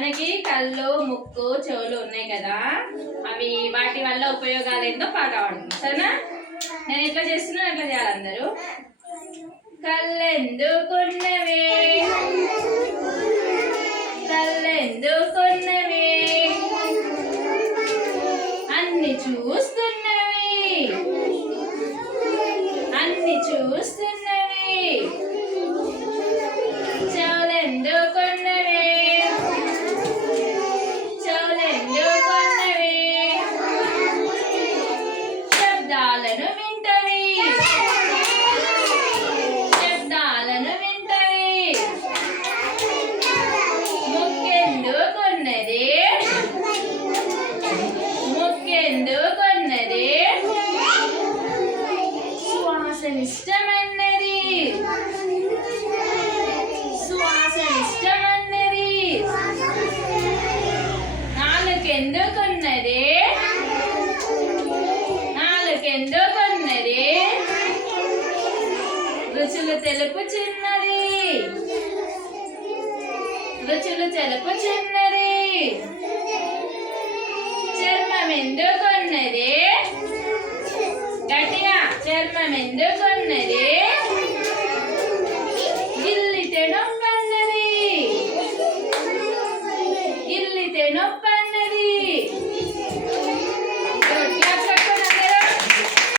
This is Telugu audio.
మనకి కళ్ళు, ముక్కు, చెవులు ఉన్నాయి కదా, అవి వాటి వల్ల ఉపయోగాలు ఏంటో పాట పాడుతుంది. సరేనా? నేను ఎట్లా చేస్తున్నా అట్లా చేయాలి అందరూ. కళ్ళెందుకున్నవే కళ్ళెందుకున్నవే అన్ని చూస్తున్నవి అన్ని చూస్తున్నవి చెవులెందుకున్నవే చెవులెందుకున్నవే శబ్దాలను వింటవి శబ్దాలను వింటవి ముక్కెందుకున్నది ముక్కెందుకున్నది శ్వాసనిష్టమన్నది శ్వాసనిష్టమన్నది నాలుకెందుకున్నది నాలుకెందుకున్నది రుచులు తెలుపుచున్నది రుచులు తెలుపుచున్నది చర్మం ఎందుకున్నది గట్టిగా చర్మం ఎందుకున్నది